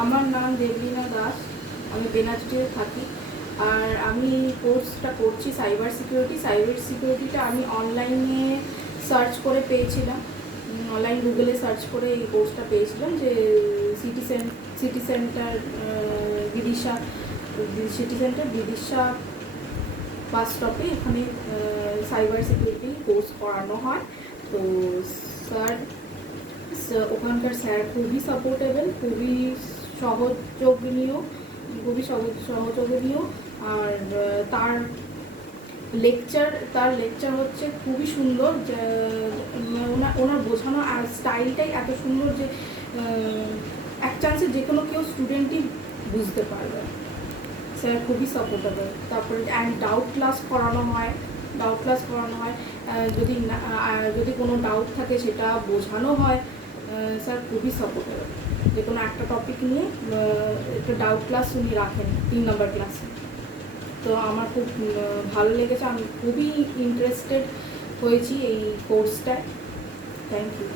আমার নাম দেবলীনা দাস, আমি বেনাচিতে থাকি। আর আমি কোর্সটা করছি সাইবার সিকিউরিটিটা আমি অনলাইনে সার্চ করে পেয়েছিলাম, অনলাইন গুগলে সার্চ করে এই কোর্সটা পেয়েছিলাম যে সিটি সেন্টার বিদিশা বাস স্টপে এখানে সাইবার সিকিউরিটি কোর্স করানো হয়। তো স্যার ওখানকার স্যার খুবই সাপোর্টেবল, খুবই সহযোগনীয় সহযোগনীয়। আর তার লেকচার হচ্ছে খুবই সুন্দর, ওনার বোঝানো আর স্টাইলটাই এত সুন্দর যে এক চান্সে যে কোনো কেউ স্টুডেন্টই বুঝতে পারবে। স্যার খুবই সাপোর্টেবল। তারপরে ডাউট ক্লাস করানো হয়, যদি কোনো ডাউট থাকে সেটা বোঝানো হয়। স্যার খুবই সাপোর্টেবল। যে কোনো একটা টপিক নিয়ে একটা ডাউট ক্লাস উনি রাখেন 3 নম্বর ক্লাসে। তো আমার খুব ভালো লেগেছে, আমি খুবই ইন্টারেস্টেড হয়েছি এই কোর্সটায়। Thank you.